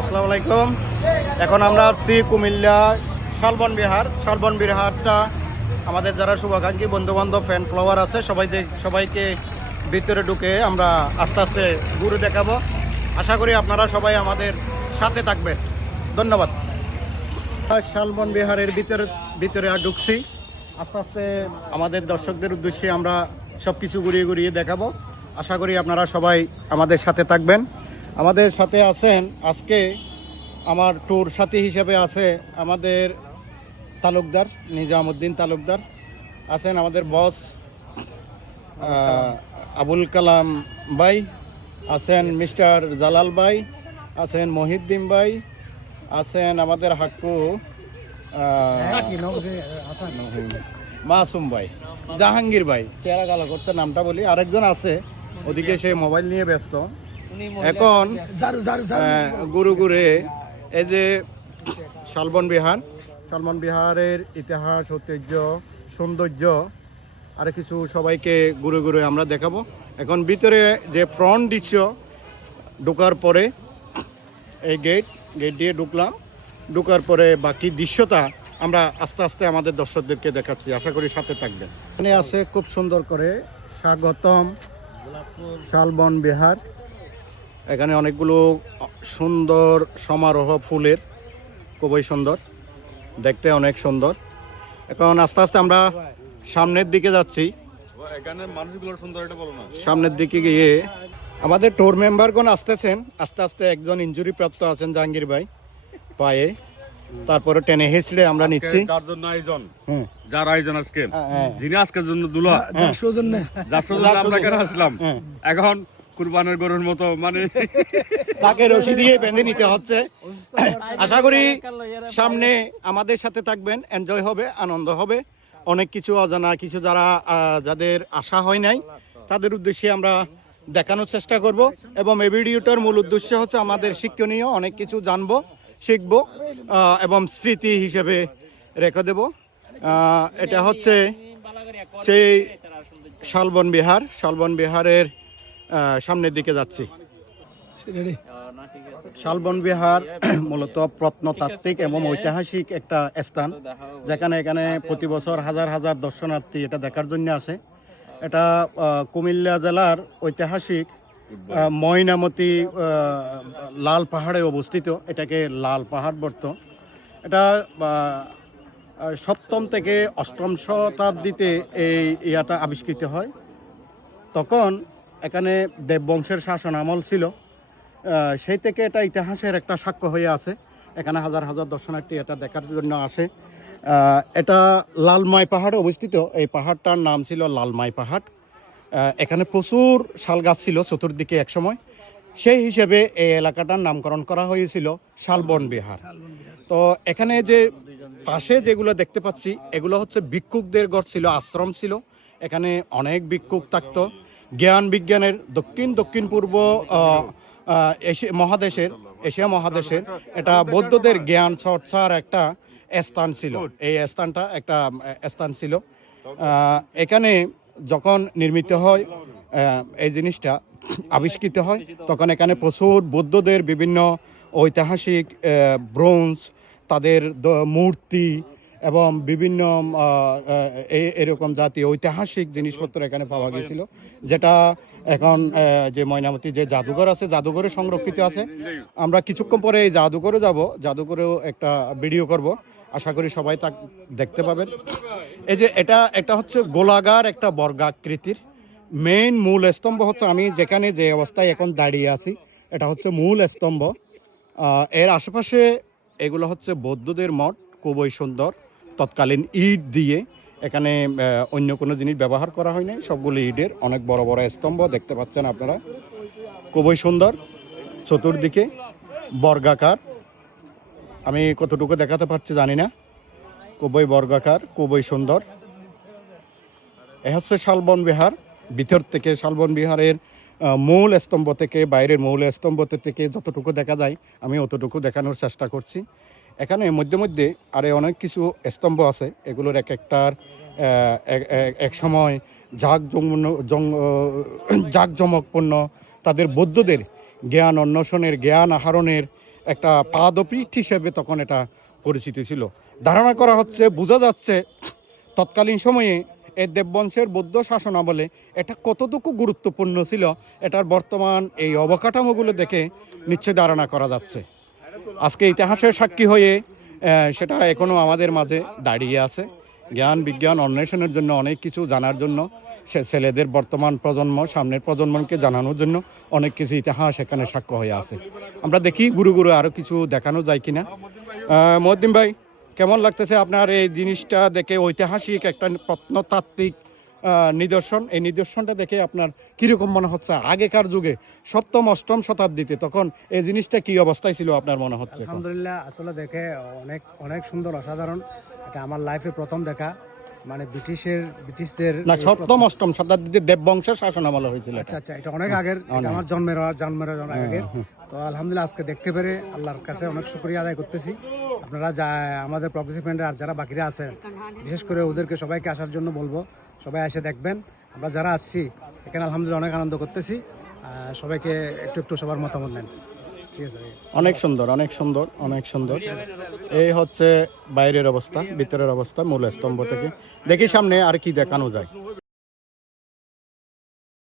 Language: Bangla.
আসসালামু আলাইকুম। এখন আমরা আসছি কুমিল্লা শালবন বিহার। শালবন বিহারটা আমাদের যারা শুভাকাঙ্ক্ষী বন্ধু বান্ধব ফ্যান ফ্লাওয়ার আছে, সবাই সবাইকে ভিতরে ঢুকে আমরা আস্তে আস্তে ঘুরে দেখাবো। আশা করি আপনারা সবাই আমাদের সাথে থাকবেন। ধন্যবাদ। শালবন বিহারের ভিতরে ভিতরে আর ঢুকছি। আস্তে আস্তে আমাদের দর্শকদের উদ্দেশ্যে আমরা সব কিছু ঘুরিয়ে ঘুরিয়ে দেখাবো। আশা করি আপনারা সবাই আমাদের সাথে থাকবেন। আমাদের সাথে আছেন আজকে আমার ট্যুর সাথী হিসেবে আছে আমাদের তালুকদার নিজামুদ্দিন তালুকদার। আছেন আমাদের বস আবুল কালাম ভাই। আছেন মিস্টার জালাল ভাই আছেন মহিউদ্দিন ভাই আছেন আমাদের হাক্কু মাসুম ভাই জাহাঙ্গীর ভাই। চেহারা কালো করছে নামটা বলি। আরেকজন আছে ওদিকে সে মোবাইল নিয়ে ব্যস্ত। এখন গুরু গুরে এই যে শালবন বিহার শালবন বিহারের ইতিহাস ঐতিহ্য সৌন্দর্য আর কিছু সবাইকে ঘুরে ঘুরে আমরা দেখাবো। এখন ভিতরে যে ফ্রন্ট দৃশ্য ঢোকার পরে এই গেট গেট দিয়ে ঢুকলাম। ঢোকার পরে বাকি দৃশ্যটা আমরা আস্তে আস্তে আমাদের দর্শকদেরকে দেখাচ্ছি। আশা করি সাথে থাকবেন। এখানে আছে খুব সুন্দর করে স্বাগতম শালবন বিহার। এখানে অনেকগুলো সুন্দর সমারোহ ফুলের খুবই সুন্দর দেখতে অনেক সুন্দর। এখন আস্তে আস্তে আমরা সামনের দিকে যাচ্ছি। সামনের দিকে গিয়ে আমাদের ট্যুর মেম্বারগণ আসতেছেন। আস্তে আস্তে একজন ইঞ্জুরি প্রাপ্ত আছেন জাহাঙ্গীর ভাই পায়ে। তারপরে টেনে হেসড়ে আমরা নিচ্ছি। যার জন্য আয়োজন হুম যার আয়োজন আজকে। হ্যাঁ। যিনি আজকের জন্য দুলা। যার সৌজন্য। আমরা কেন আসলাম। হ্যাঁ। এখন কুরবানের গরুর মতো মানে তাকে রশি দিয়ে বেঁধে নিতে হচ্ছে। আশা করি সামনে আমাদের সাথে থাকবেন এনজয় হবে, আনন্দ হবে। অনেক কিছু অজানা, কিছু যারা যাদের আশা হয় নাই, তাদের উদ্দেশ্যে আমরা দেখানোর চেষ্টা করব এবং এই ভিডিওটার মূল উদ্দেশ্য হচ্ছে আমাদের শিক্ষণীয় অনেক কিছু জানব, শিখব এবং স্মৃতি হিসেবে রেখে দেব। এটা হচ্ছে সেই শালবন বিহার। শালবন বিহারের সামনের দিকে যাচ্ছি। শালবন বিহার মূলত প্রত্নতাত্ত্বিক এবং ঐতিহাসিক একটা স্থান যেখানে এখানে প্রতি বছর হাজার হাজার দর্শনার্থী এটা দেখার জন্য আসে। এটা কুমিল্লা জেলার ঐতিহাসিক ময়নামতি লাল পাহাড়ে অবস্থিত। এটাকে লাল পাহাড় বর্ত এটা সপ্তম থেকে অষ্টম শতাব্দীতে এই ইয়াটা আবিষ্কৃত হয়। তখন এখানে দেববংশের শাসন আমল ছিল। সেই থেকে এটা ইতিহাসের একটা সাক্ষ্য হয়ে আছে। এখানে হাজার হাজার দর্শনার্থী এটা দেখার জন্য আসে। এটা লালমাই পাহাড়ে অবস্থিত। এই পাহাড়টার নাম ছিল লালমাই পাহাড়। এখানে প্রচুর শাল গাছ ছিল চতুর্দিকে একসময়। সেই হিসেবে এই এলাকাটার নামকরণ করা হয়েছিল শালবন বিহার। তো এখানে যে পাশে যেগুলো দেখতে পাচ্ছি, এগুলো হচ্ছে ভিক্ষুকদের ঘর ছিল, আশ্রম ছিল। এখানে অনেক ভিক্ষুক থাকতো। জ্ঞান বিজ্ঞানের দক্ষিণ দক্ষিণ পূর্ব মহাদেশের, এশিয়া মহাদেশের এটা বৌদ্ধদের জ্ঞান চর্চার একটা স্থান ছিল। এই স্থানটা একটা স্থান ছিল। এখানে যখন নির্মিত হয় এই জিনিসটা আবিষ্কৃত হয়, তখন এখানে প্রচুর বৌদ্ধদের বিভিন্ন ঐতিহাসিক ব্রোঞ্জ, তাদের মূর্তি এবং বিভিন্ন এরকম জাতীয় ঐতিহাসিক জিনিসপত্র এখানে পাওয়া গেছিল যেটা এখন যে ময়নামতি যে জাদুঘর আছে, জাদুঘরে সংরক্ষিত আছে। আমরা কিছুক্ষণ পরে এই জাদুঘরে যাব, জাদুঘরেও একটা ভিডিও করব। আশা করি সবাই তা দেখতে পাবেন। এই যে এটা এটা হচ্ছে গোলাগার একটা বর্গাকৃতির মেইন মূল স্তম্ভ হচ্ছে, আমি যেখানে যে অবস্থায় এখন দাঁড়িয়ে আছি, এটা হচ্ছে মূল স্তম্ভ। এর আশেপাশে এগুলো হচ্ছে বৌদ্ধদের মঠ, খুবই সুন্দর। তৎকালীন ইট দিয়ে এখানে অন্য কোনো জিনিস ব্যবহার করা হয় নাই। সবগুলো ইটের অনেক বড় বড় স্তম্ভ দেখতে পাচ্ছেন আপনারা। খুবই সুন্দর। চতুর্দিকে বর্গাকার। আমি কতটুকু দেখাতে পারছি জানি না। খুবই বর্গাকার, খুবই সুন্দর। এ হচ্ছে শালবন বিহার। ভিতর থেকে শালবন বিহারের মূল স্তম্ভ থেকে, বাইরের মূল স্তম্ভ থেকে যতটুকু দেখা যায়, আমি অতটুকু দেখানোর চেষ্টা করছি। এখানে মধ্যে মধ্যে আরে অনেক কিছু স্তম্ভ আছে, এগুলোর এক একটার এক- সময় জাক জাকজমকপূর্ণ তাদের বৌদ্ধদের জ্ঞান, অন্বেষণের জ্ঞান আহরণের একটা পাদপীঠ হিসেবে তখন এটা পরিচিতি ছিল। ধারণা করা হচ্ছে, বোঝা যাচ্ছে তৎকালীন সময়ে এই দেববংশের বৌদ্ধ শাসন আমলে এটা কতটুকু গুরুত্বপূর্ণ ছিল, এটার বর্তমান এই অবকাঠামোগুলো দেখে নিশ্চয় ধারণা করা যাচ্ছে। আজকে ইতিহাসের সাক্ষী হয়ে সেটা এখনও আমাদের মাঝে দাঁড়িয়ে আছে। জ্ঞান বিজ্ঞান অন্বেষণের জন্য অনেক কিছু জানার জন্য সে ছেলেদের বর্তমান প্রজন্ম সামনের প্রজন্মকে জানানোর জন্য অনেক কিছু ইতিহাস এখানে সাক্ষ্য হয়ে আছে। আমরা দেখি গুরু গুরু আরও কিছু দেখানো যায় কিনা। আহ, মহিউদ্দিন ভাই কেমন লাগতেছে আপনার এই জিনিসটা দেখে ঐতিহাসিক একটা প্রত্নতাত্ত্বিক নিদর্শন। এই নিদর্শনটা দেখে আপনার কীরকম মনে হচ্ছে? আগেকার যুগে সপ্তম অষ্টম শতাব্দীতে তখন এই জিনিসটা কি অবস্থায় ছিল আপনার মনে হচ্ছে আলহামদুলিল্লাহ আসলে দেখে অনেক অনেক সুন্দর অসাধারণ। এটা আমার লাইফে প্রথম দেখা। মানে ব্রিটিশের ব্রিটিশদের না সপ্তম অষ্টম শতাব্দীতে দেববংশের শাসন আমলে হয়েছিল আচ্ছা আচ্ছা এটা অনেক আগের। আমার জন্মের জন্মের অনেক হ্যাঁ, আগের তো আলহামদুলিল্লাহ আজকে দেখতে পেরে আল্লাহর কাছে অনেক শুক্রিয়া আদায় করতেছি। আপনারা যা, আমাদের প্রগ্রেসিভ ফ্রেন্ডের আর যারা বাকিরা আছেন, বিশেষ করে ওদেরকে সবাইকে আসার জন্য বলব, সবাই এসে দেখবেন। আমরা যারা আসছি, এখানে আলহামদুলিল্লাহ অনেক আনন্দ করতেছি। সবাইকে একটু একটু সবার মতামত নেন? অনেক সুন্দর অনেক সুন্দর অনেক সুন্দর। এই হচ্ছে বাইরের অবস্থা, ভিতরের অবস্থা, মূল স্তম্ভ থেকে। দেখি সামনে আর কি দেখানো যায়।